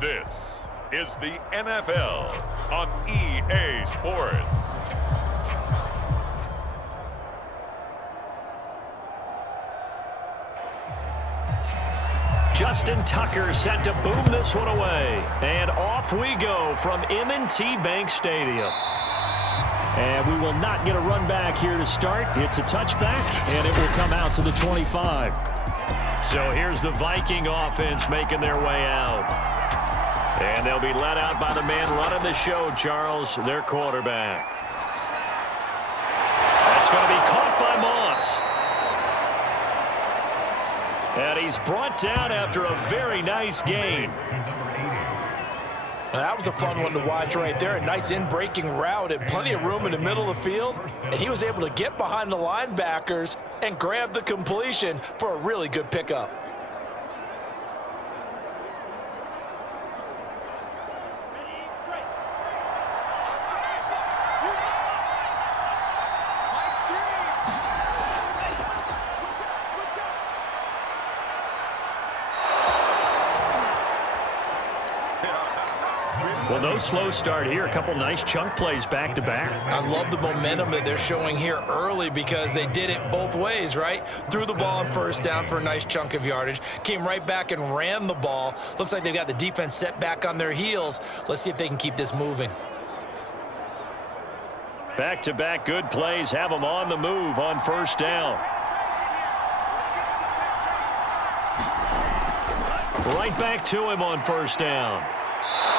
This is the NFL on EA Sports. Justin Tucker set to boom this one away. And off we go from M&T Bank Stadium. And we will not get a run back here to start. It's a touchback, and it will come out to the 25. So here's the Viking offense making their way out. And they'll be led out by the man running the show, Charles, their quarterback. That's going to be caught by Moss. And he's brought down after a very nice gain. That was a fun one to watch right there. A nice in-breaking route and plenty of room in the middle of the field. And he was able to get behind the linebackers and grab the completion for a really good pickup. Well, no slow start here. A couple nice chunk plays back-to-back. I love the momentum that they're showing here early because they did it both ways, right? Threw the ball on first down for a nice chunk of yardage. Came right back and ran the ball. Looks like they've got the defense set back on their heels. Let's see if they can keep this moving. Back-to-back good plays have them on the move on first down. Right back to him on first down.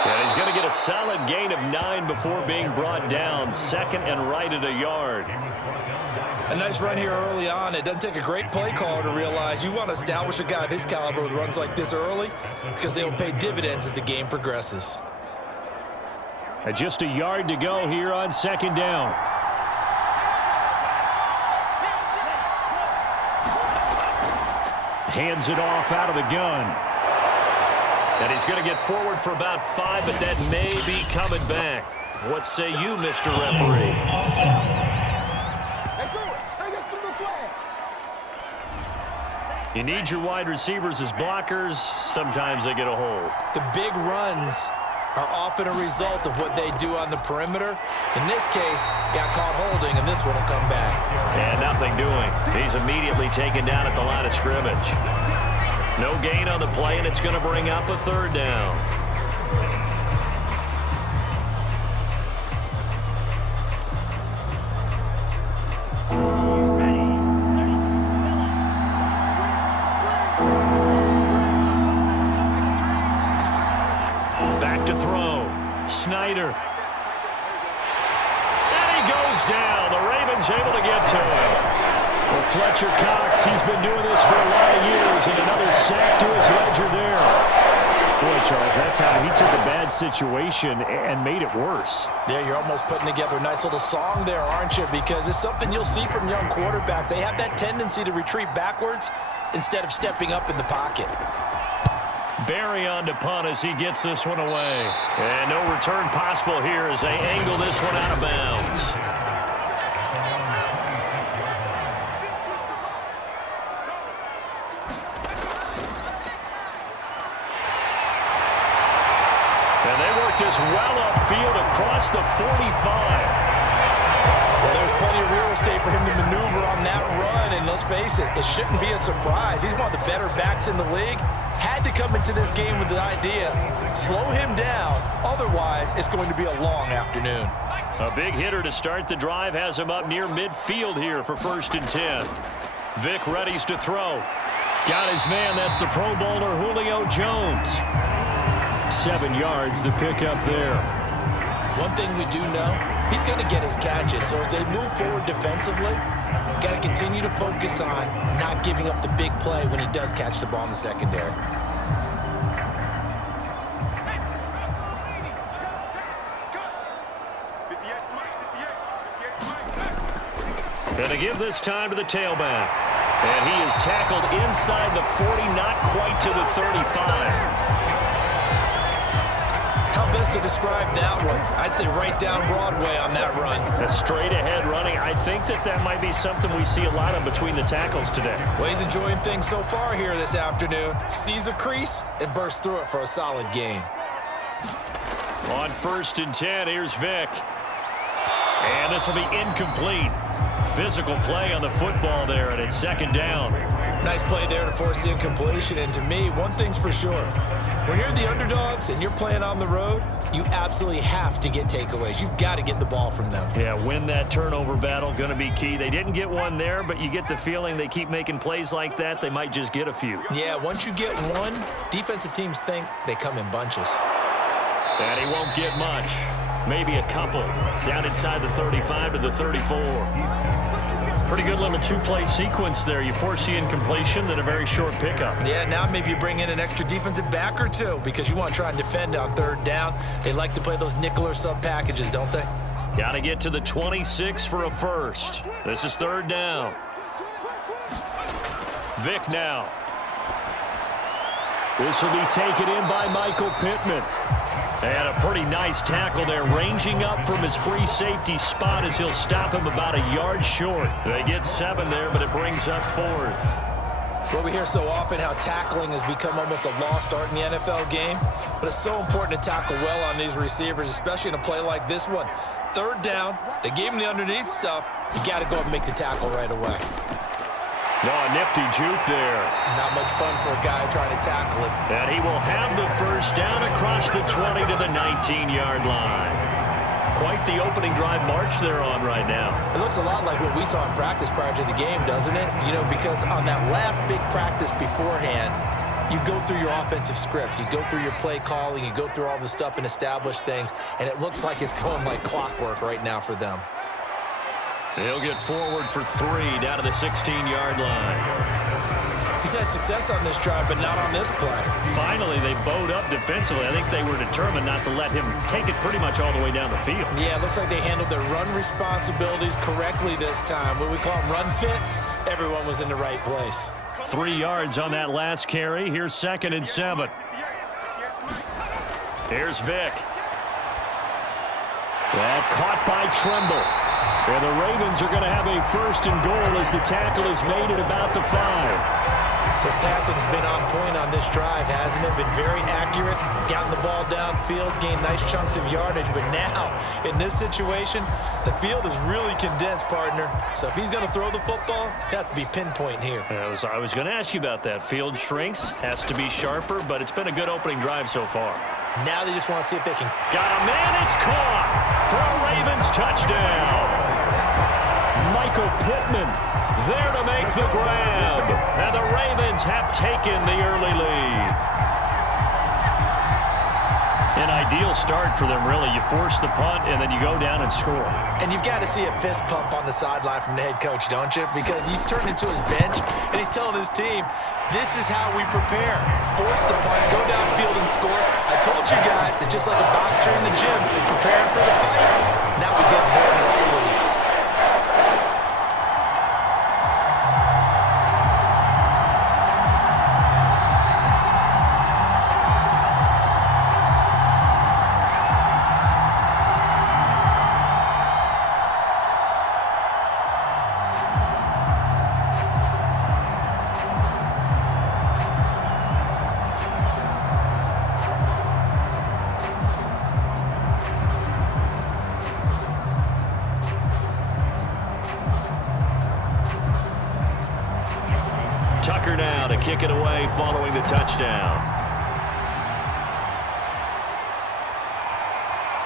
And he's going to get a solid gain of 9 before being brought down. Second and right at a yard. A nice run here early on. It doesn't take a great play caller to realize you want to establish a guy of his caliber with runs like this early because they will pay dividends as the game progresses. And just a yard to go here on second down. Hands it off out of the gun. And he's going to get forward for about 5, but that may be coming back. What say you, Mr. Referee? You need your wide receivers as blockers. Sometimes they get a hold. The big runs are often a result of what they do on the perimeter. In this case, got caught holding, and this one will come back. And nothing doing. He's immediately taken down at the line of scrimmage. No gain on the play, and it's going to bring up a third down. Back to throw. Snyder. And he goes down. The Ravens able to get to him. Well, Fletcher Cox, he's been doing this for a lot of years, and another sack to his ledger there. Boy, Charles, that time he took a bad situation and made it worse. Yeah, you're almost putting together a nice little song there, aren't you? Because it's something you'll see from young quarterbacks. They have that tendency to retreat backwards instead of stepping up in the pocket. Barry on to punt as he gets this one away. And no return possible here as they angle this one out of bounds. This well upfield across the 45. Well, there's plenty of real estate for him to maneuver on that run, and let's face it, it shouldn't be a surprise. He's one of the better backs in the league. Had to come into this game with the idea, slow him down, otherwise it's going to be a long afternoon. A big hitter to start the drive has him up near midfield here for 1st and 10. Vic readies to throw. Got his man, that's the Pro Bowler Julio Jones. 7 yards, the pickup there. One thing we do know, he's going to get his catches. So as they move forward defensively, got to continue to focus on not giving up the big play when he does catch the ball in the secondary. Going to give this time to the tailback. And he is tackled inside the 40, not quite to the 35. How best to describe that one? I'd say right down Broadway on that run. A straight ahead running. I think that might be something we see a lot of between the tackles today. Well, he's enjoying things so far here this afternoon. Sees a crease and bursts through it for a solid gain. On 1st and 10, here's Vic. And this will be incomplete. Physical play on the football there, and it's 2nd down. Nice play there to force the incompletion. And to me, one thing's for sure. When you're the underdogs and you're playing on the road, you absolutely have to get takeaways. You've got to get the ball from them. Yeah, win that turnover battle, going to be key. They didn't get one there, but you get the feeling they keep making plays like that, they might just get a few. Yeah, once you get one, defensive teams think they come in bunches. And he won't get much. Maybe a couple. Down inside the 35 to the 34. Pretty good little two-play sequence there. You force the incompletion, then a very short pickup. Yeah, now maybe you bring in an extra defensive back or two because you want to try and defend on 3rd down. They like to play those nickel or sub packages, don't they? Got to get to the 26 for a first. This is 3rd down. Vic now. This will be taken in by Michael Pittman. And a pretty nice tackle there, ranging up from his free safety spot as he'll stop him about a yard short. They get 7 there, but it brings up 4th. Well, we hear so often how tackling has become almost a lost art in the NFL game, but it's so important to tackle well on these receivers, especially in a play like this one. 3rd down, they gave him the underneath stuff. You got to go and make the tackle right away. Oh, nifty juke there. Not much fun for a guy trying to tackle him. And he will have the 1st down across the 20 to the 19-yard line. Quite the opening drive march they're on right now. It looks a lot like what we saw in practice prior to the game, doesn't it? You know, because on that last big practice beforehand, you go through your offensive script. You go through your play calling. You go through all the stuff and establish things. And it looks like it's going like clockwork right now for them. He'll get forward for 3 down to the 16-yard line. He's had success on this drive, but not on this play. Finally, they bowed up defensively. I think they were determined not to let him take it pretty much all the way down the field. Yeah, it looks like they handled their run responsibilities correctly this time. What we call them run fits, everyone was in the right place. 3 yards on that last carry. Here's 2nd and 7. Here's Vic. That caught by Tremble. And the Ravens are going to have a 1st and goal as the tackle is made at about the 5. His passing's been on point on this drive, hasn't it? Been very accurate, gotten the ball downfield, gained nice chunks of yardage. But now, in this situation, the field is really condensed, partner. So if he's going to throw the football, it has to be pinpoint here. I was going to ask you about that. Field shrinks, has to be sharper, but it's been a good opening drive so far. Now they just want to see if they can. Got a man, it's caught for a Ravens touchdown. Michael Pittman there to make the grab. And the Ravens have taken the early lead. An ideal start for them, really. You force the punt, and then you go down and score. And you've got to see a fist pump on the sideline from the head coach, don't you? Because he's turned into his bench, and he's telling his team, this is how we prepare. Force the punt, go downfield and score. I told you guys, it's just like a boxer in the gym preparing for the fight. Now we get to turn it all loose. Tucker now to kick it away following the touchdown.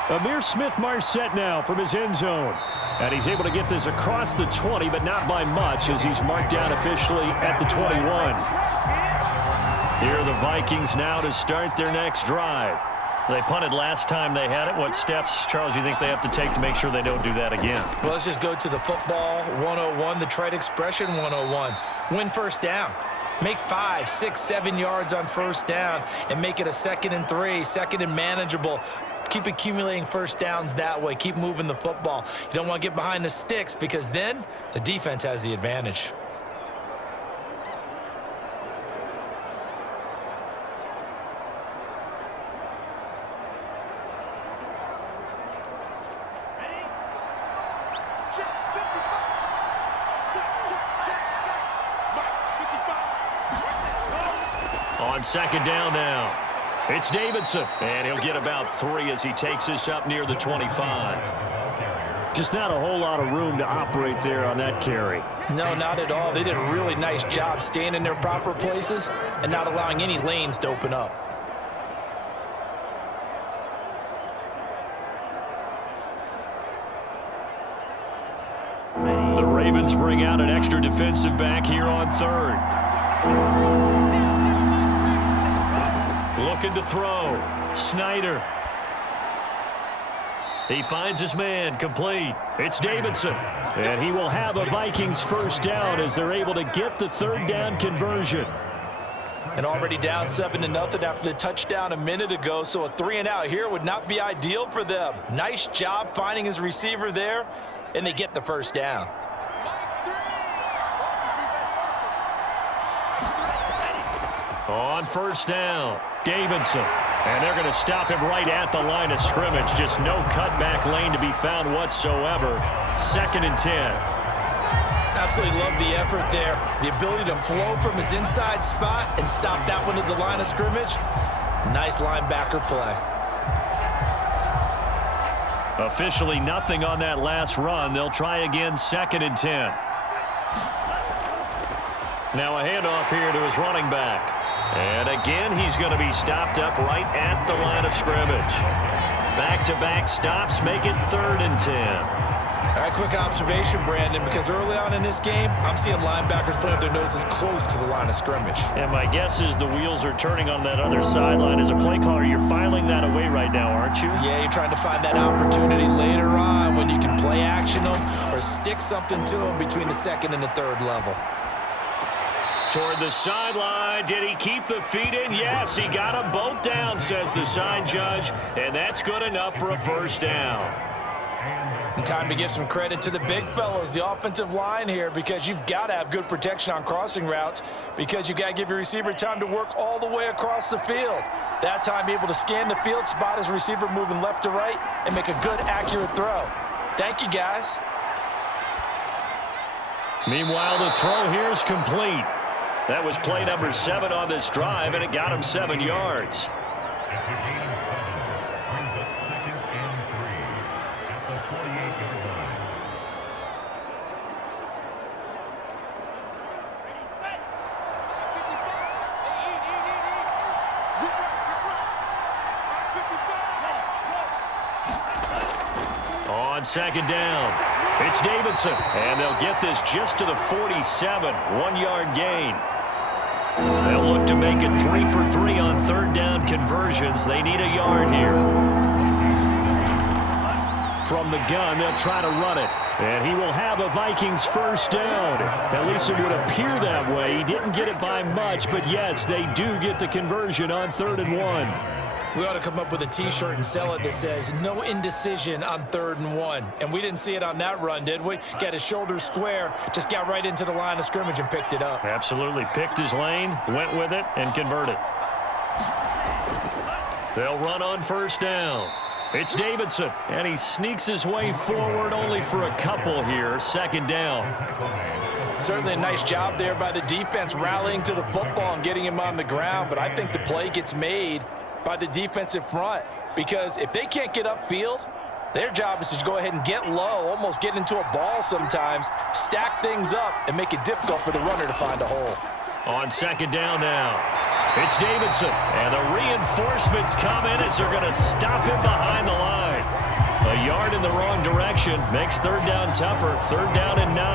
Amir Smith-Marset now from his end zone. And he's able to get this across the 20, but not by much as he's marked down officially at the 21. Here are the Vikings now to start their next drive. They punted last time they had it. What steps, Charles, you think they have to take to make sure they don't do that again? Well, let's just go to the football 101, the trade expression 101. Win 1st down. Make 5, 6, 7 yards on 1st down and make it a 2nd and 3, 2nd and manageable. Keep accumulating 1st downs that way. Keep moving the football. You don't want to get behind the sticks because then the defense has the advantage. On 2nd down now. It's Davidson, and he'll get about 3 as he takes this up near the 25. Just not a whole lot of room to operate there on that carry. No, not at all. They did a really nice job staying in their proper places and not allowing any lanes to open up. The Ravens bring out an extra defensive back here on third. Looking to throw. Snyder. He finds his man, complete. It's Davidson. And he will have a Vikings first down as they're able to get the third down conversion. And already down 7-0 after the touchdown a minute ago, so a 3-and-out here would not be ideal for them. Nice job finding his receiver there, and they get the first down. On first down, Davidson. And they're going to stop him right at the line of scrimmage. Just no cutback lane to be found whatsoever. 2nd and 10. Absolutely love the effort there. The ability to flow from his inside spot and stop that one at the line of scrimmage. Nice linebacker play. Officially nothing on that last run. They'll try again, 2nd and 10. Now a handoff here to his running back. And again, he's going to be stopped up right at the line of scrimmage. Back-to-back stops make it 3rd and 10. All right, quick observation, Brandon, because early on in this game, I'm seeing linebackers putting up their noses close to the line of scrimmage. And my guess is the wheels are turning on that other sideline. As a play caller, you're filing that away right now, aren't you? Yeah, you're trying to find that opportunity later on when you can play action them or stick something to them between the 2nd and the 3rd level. Toward the sideline. Did he keep the feet in? Yes, he got them both down, says the sign judge. And that's good enough for a first down. And time to give some credit to the big fellas, the offensive line here, because you've got to have good protection on crossing routes because you've got to give your receiver time to work all the way across the field. That time able to scan the field, spot his receiver moving left to right, and make a good, accurate throw. Thank you, guys. Meanwhile, the throw here is complete. That was play number 7 on this drive, and it got him 7 yards. On 2nd down, it's Davidson, and they'll get this just to the 47, 1-yard gain. They'll look to make it 3 for 3 on 3rd down conversions. They need a yard here. From the gun, they'll try to run it. And he will have a Vikings first down. At least it would appear that way. He didn't get it by much, but yes, they do get the conversion on 3rd and 1. We ought to come up with a T-shirt and sell it that says, no indecision on 3rd and 1. And we didn't see it on that run, did we? Got his shoulders square, just got right into the line of scrimmage and picked it up. Absolutely. Picked his lane, went with it, and converted. They'll run on first down. It's Davidson, and he sneaks his way forward only for a couple here. 2nd down. Certainly a nice job there by the defense rallying to the football and getting him on the ground, but I think the play gets made by the defensive front, because if they can't get upfield, their job is to go ahead and get low, almost get into a ball sometimes, stack things up, and make it difficult for the runner to find a hole. On 2nd down now, it's Davidson, and the reinforcements come in as they're going to stop him behind the line. A yard in the wrong direction makes 3rd down tougher. 3rd down and 9.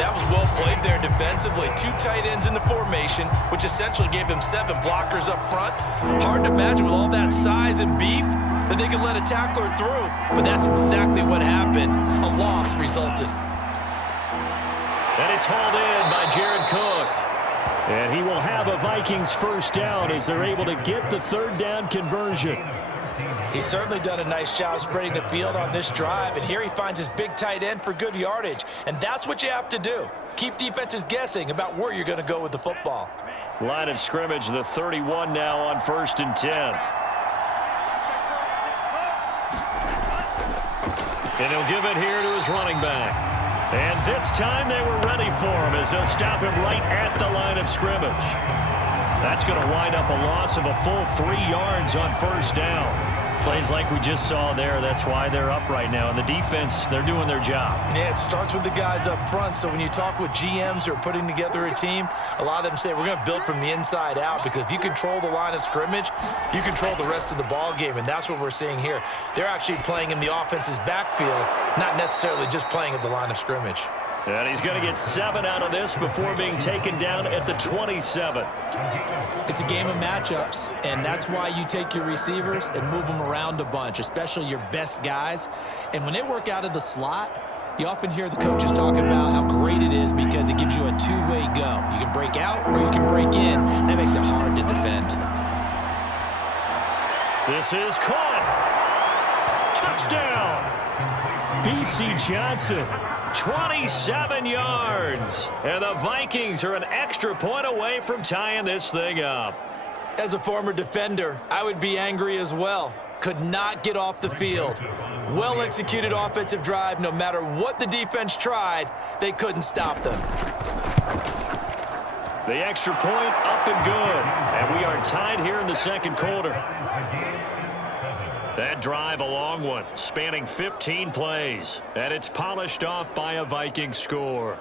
That was well played there defensively. 2 tight ends in the formation, which essentially gave him 7 blockers up front. Hard to imagine with all that size and beef that they could let a tackler through, but that's exactly what happened. A loss resulted. And it's hauled in by Jared Cook. And he will have a Vikings first down as they're able to get the 3rd down conversion. He's certainly done a nice job spreading the field on this drive, and here he finds his big tight end for good yardage. And that's what you have to do. Keep defenses guessing about where you're going to go with the football. Line of scrimmage, the 31 now on 1st and 10. And he'll give it here to his running back. And this time they were ready for him as they'll stop him right at the line of scrimmage. That's going to wind up a loss of a full 3 yards on first down. Plays like we just saw there. That's why they're up right now. And the defense, they're doing their job. Yeah, it starts with the guys up front. So when you talk with GMs who are putting together a team, a lot of them say we're going to build from the inside out, because if you control the line of scrimmage, you control the rest of the ball game, and that's what we're seeing here. They're actually playing in the offense's backfield, not necessarily just playing at the line of scrimmage. And he's going to get 7 out of this before being taken down at the 27. It's a game of matchups, and that's why you take your receivers and move them around a bunch, especially your best guys. And when they work out of the slot, you often hear the coaches talk about how great it is because it gives you a two-way go. You can break out or you can break in. That makes it hard to defend. This is caught. Touchdown. B.C. Johnson. 27 yards. And the Vikings are an extra point away from tying this thing up. As a former defender, I would be angry as well. Could not get off the field. Well-executed offensive drive. No matter what the defense tried, they couldn't stop them. The extra point up and good. And we are tied here in the second quarter. That drive, a long one, spanning 15 plays. And it's polished off by a Viking score.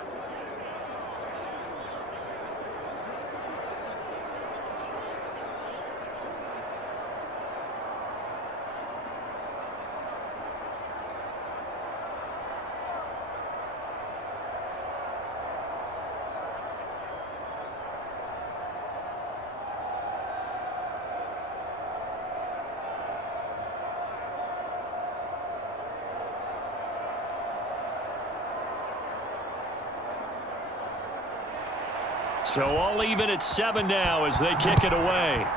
So all even at 7 now as they kick it away.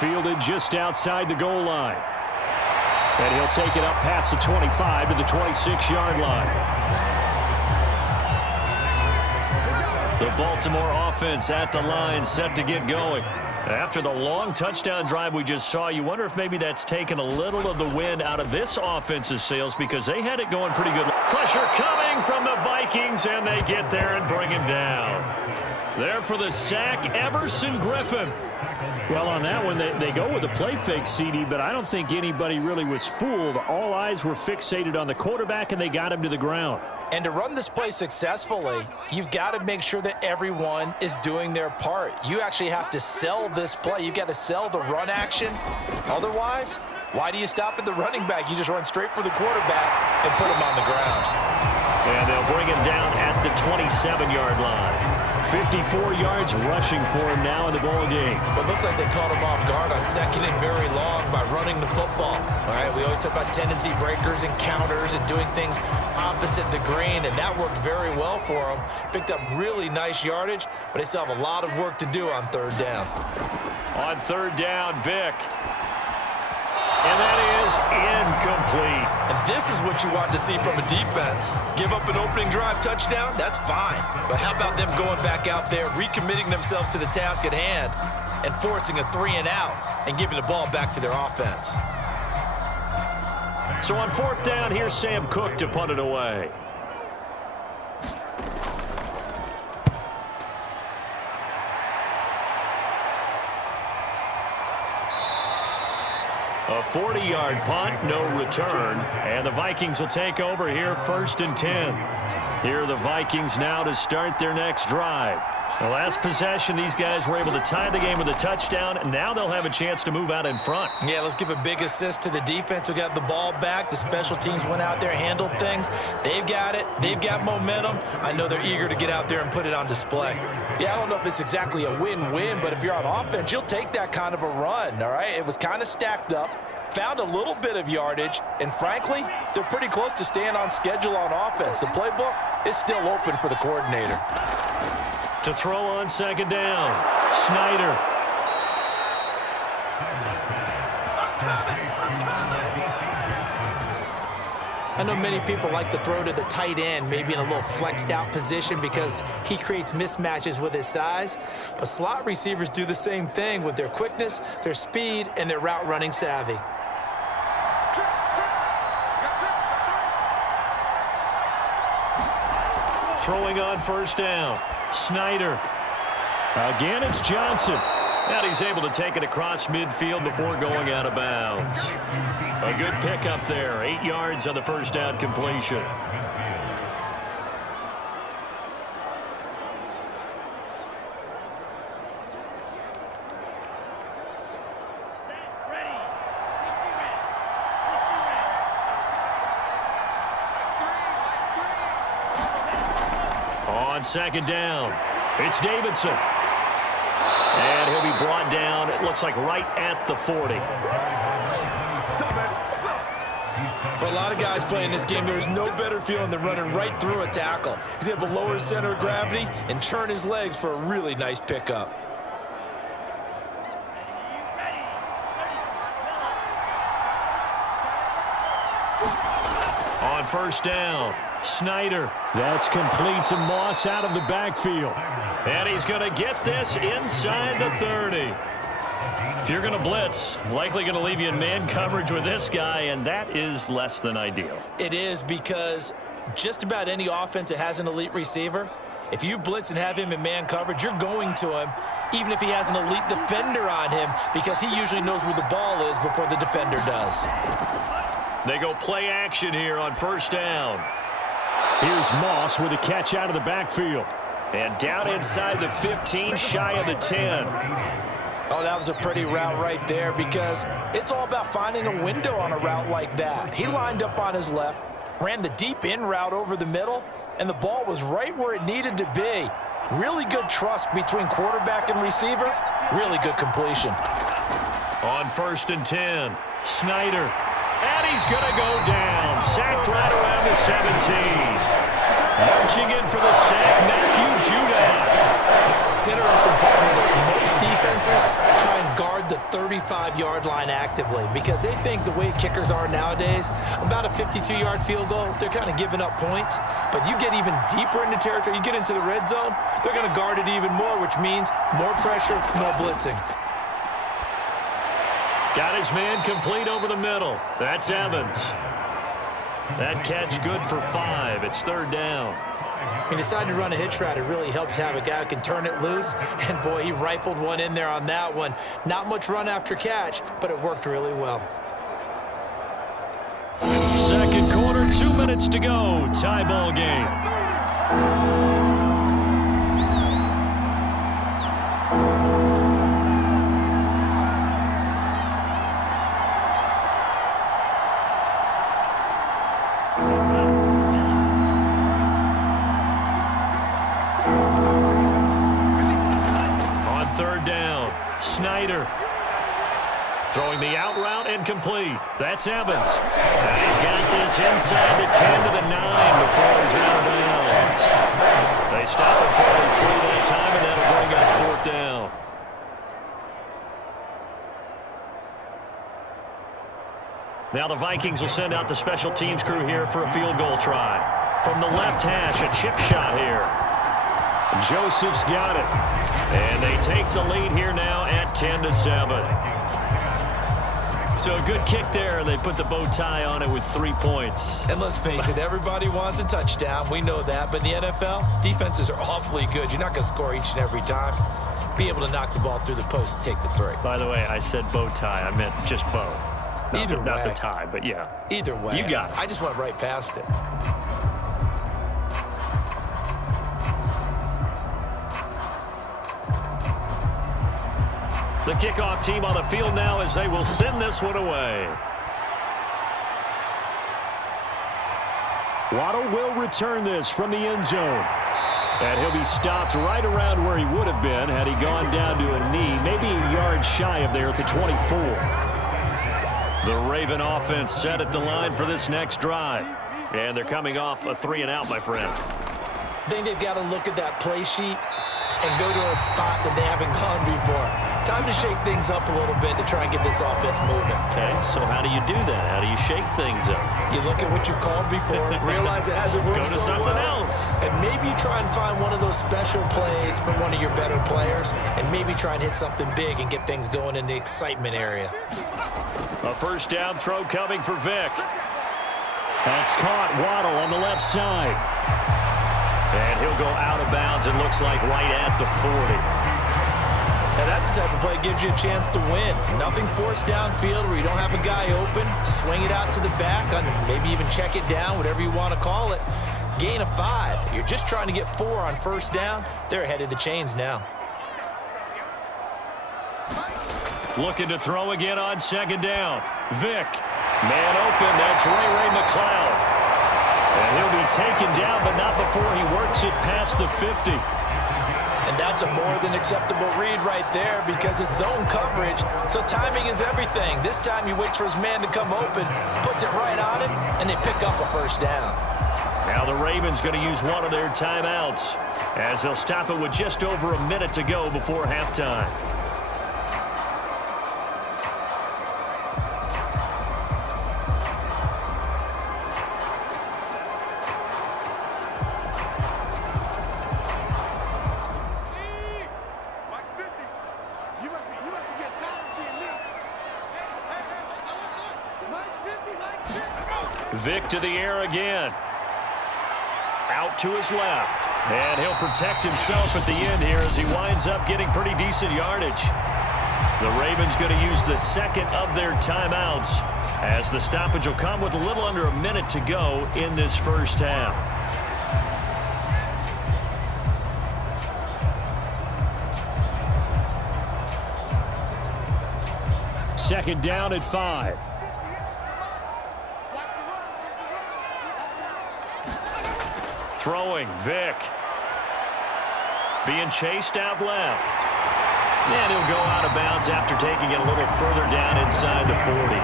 Fielded just outside the goal line. And he'll take it up past the 25 to the 26-yard line. The Baltimore offense at the line, set to get going. After the long touchdown drive we just saw, you wonder if maybe that's taken a little of the wind out of this offense's sails, because they had it going pretty good. Pressure coming from the Vikings, and they get there and bring him down. There for the sack, Everson Griffin. Well, on that one, they go with a play fake, CD, but I don't think anybody really was fooled. All eyes were fixated on the quarterback, and they got him to the ground. And to run this play successfully, you've got to make sure that everyone is doing their part. You actually have to sell this play. You've got to sell the run action. Otherwise, why do you stop at the running back? You just run straight for the quarterback and put him on the ground. And they'll bring him down at the 27-yard line. 54 yards rushing for him now in the ball game. But it looks like they caught him off guard on second and very long by running the football. All right, we always talk about tendency breakers and counters and doing things opposite the green, and that worked very well for them. Picked up really nice yardage, but they still have a lot of work to do on third down. On third down, Vic. And that is incomplete. And this is what you want to see from a defense. Give up an opening drive touchdown, that's fine. But how about them going back out there, recommitting themselves to the task at hand, and forcing a 3-and-out and giving the ball back to their offense. So on fourth down, here's Sam Cook to punt it away. A 40-yard punt, no return. And the Vikings will take over here, 1st and 10. Here are the Vikings now to start their next drive. The last possession, these guys were able to tie the game with a touchdown, and now they'll have a chance to move out in front. Yeah, let's give a big assist to the defense who got the ball back. The special teams went out there, handled things. They've got it. They've got momentum. I know they're eager to get out there and put it on display. Yeah, I don't know if it's exactly a win-win, but if you're on offense, you'll take that kind of a run, all right? It was kind of stacked up. Found a little bit of yardage, and frankly, they're pretty close to staying on schedule on offense. The playbook is still open for the coordinator. To throw on second down, Snyder. I know many people like to throw to the tight end, maybe in a little flexed out position because he creates mismatches with his size. But slot receivers do the same thing with their quickness, their speed, and their route running savvy. throwing on first down. Snyder. Again, it's Johnson. And he's able to take it across midfield before going out of bounds. A good pickup there. 8 yards on the first down completion. On second down, it's Davidson. And he'll be brought down, it looks like right at the 40. For a lot of guys playing this game, there's no better feeling than running right through a tackle. He's able to lower his center of gravity and churn his legs for a really nice pickup. On first down, Snyder. That's complete to Moss out of the backfield. And he's going to get this inside the 30. If you're going to blitz, likely going to leave you in man coverage with this guy, and that is less than ideal. It is, because just about any offense that has an elite receiver, if you blitz and have him in man coverage, you're going to him, even if he has an elite defender on him, because he usually knows where the ball is before the defender does. They go play action here on first down. Here's Moss with a catch out of the backfield. And down inside the 15, shy of the 10. Oh, that was a pretty route right there, because it's all about finding a window on a route like that. He lined up on his left, ran the deep in route over the middle, and the ball was right where it needed to be. Really good trust between quarterback and receiver. Really good completion. On first and 10, Snyder. And he's going to go down. Sacked right around the 17. Marching in for the sack, Matthew Judon. It's interesting, partner, that most defenses try and guard the 35-yard line actively because they think the way kickers are nowadays, about a 52-yard field goal, they're kind of giving up points. But you get even deeper into territory, you get into the red zone, they're going to guard it even more, which means more pressure, more blitzing. Got his man complete over the middle. That's Evans. That catch good for 5. It's third down. He decided to run a hitch route. It really helped to have a guy who can turn it loose. And, boy, he rifled one in there on that one. Not much run after catch, but it worked really well. Second quarter, 2 minutes to go. Tie ball game. Snyder throwing the out route and complete. That's Evans. And he's got this inside the 10 to the 9 before he's out of bounds. They stop him for only 3 that time, and that'll bring up fourth down. Now the Vikings will send out the special teams crew here for a field goal try. From the left hash, a chip shot here. Joseph's got it. And they take the lead here now at 10-7. So a good kick there, and they put the bow tie on it with 3 points. And let's face it, everybody wants a touchdown. We know that. But in the NFL, defenses are awfully good. You're not going to score each and every time. Be able to knock the ball through the post and take the 3. By the way, I said bow tie. I meant just bow. Not the tie, but yeah. Either way. You got it. I just went right past it. The kickoff team on the field now as they will send this one away. Waddle will return this from the end zone. And he'll be stopped right around where he would have been had he gone down to a knee, maybe a yard shy of there at the 24. The Raven offense set at the line for this next drive. And they're coming off a 3-and-out, my friend. I think they've got to look at that play sheet and go to a spot that they haven't gone before. Time to shake things up a little bit to try and get this offense moving. Okay, so how do you do that? How do you shake things up? You look at what you've called before, realize it hasn't worked so well. Go to something else. And maybe try and find one of those special plays for one of your better players, and maybe try and hit something big and get things going in the excitement area. A first down throw coming for Vic. That's caught. Waddle on the left side. And he'll go out of bounds, it looks like, right at the 40. Now that's the type of play that gives you a chance to win. Nothing forced downfield where you don't have a guy open. Swing it out to the back, maybe even check it down, whatever you want to call it. Gain of 5. You're just trying to get 4 on first down. They're ahead of the chains now. Looking to throw again on second down. Vick. Man open. That's Ray McCloud. And he'll be taken down, but not before he works it past the 50. And that's a more than acceptable read right there because it's zone coverage, so timing is everything. This time he waits for his man to come open, puts it right on him, and they pick up a first down. Now the Ravens going to use one of their timeouts as they'll stop it with just over a minute to go before halftime. Vick to the air again. Out to his left. And he'll protect himself at the end here as he winds up getting pretty decent yardage. The Ravens going to use the second of their timeouts as the stoppage will come with a little under a minute to go in this first half. Second down at 5. Throwing, Vick. Being chased out left. And he'll go out of bounds after taking it a little further down inside the 40.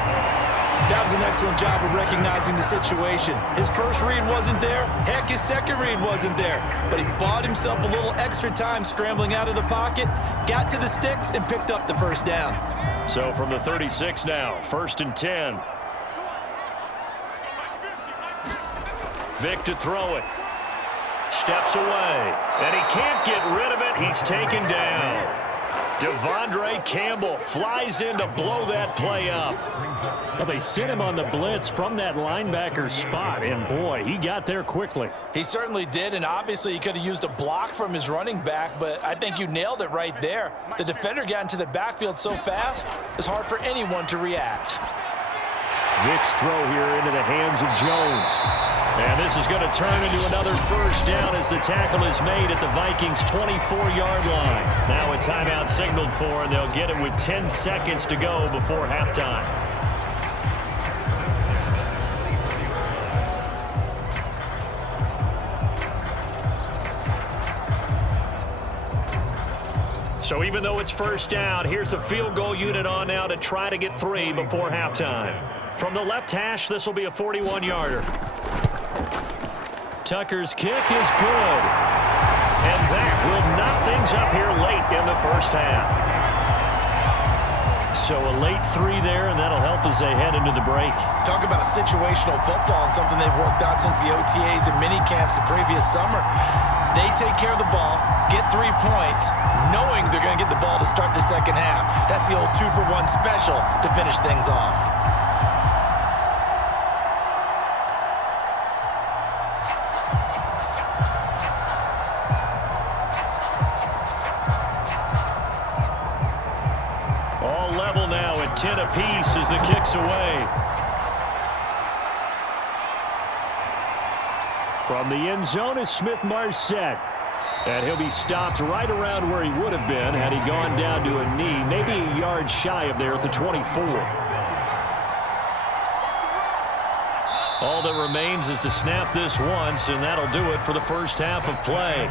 That was an excellent job of recognizing the situation. His first read wasn't there. Heck, his second read wasn't there. But he bought himself a little extra time scrambling out of the pocket, got to the sticks, and picked up the first down. So from the 36 now, 1st and 10. Vick to throw it. Steps away, and he can't get rid of it. He's taken down. Devondre Campbell flies in to blow that play up. Well, they sent him on the blitz from that linebacker spot, and boy, he got there quickly. He certainly did, and obviously he could have used a block from his running back, but I think you nailed it right there. The defender got into the backfield so fast, it's hard for anyone to react. Vick's throw here into the hands of Jones. And this is going to turn into another first down as the tackle is made at the Vikings' 24-yard line. Now a timeout signaled for, and they'll get it with 10 seconds to go before halftime. So even though it's first down, here's the field goal unit on now to try to get 3 before halftime. From the left hash, this will be a 41-yarder. Tucker's kick is good. And that will knock things up here late in the first half. So a late 3 there, and that'll help as they head into the break. Talk about situational football and something they've worked on since the OTAs and mini camps the previous summer. They take care of the ball, get 3 points, knowing they're going to get the ball to start the second half. That's the old 2-for-1 special to finish things off. All level now at 10 apiece as the kick's away. From the end zone is Smith-Marset. And he'll be stopped right around where he would have been had he gone down to a knee, maybe a yard shy of there at the 24. All that remains is to snap this once, and that'll do it for the first half of play.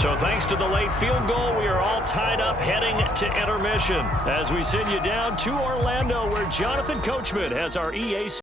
So thanks to the late field goal, we are all tied up heading to intermission as we send you down to Orlando, where Jonathan Coachman has our EA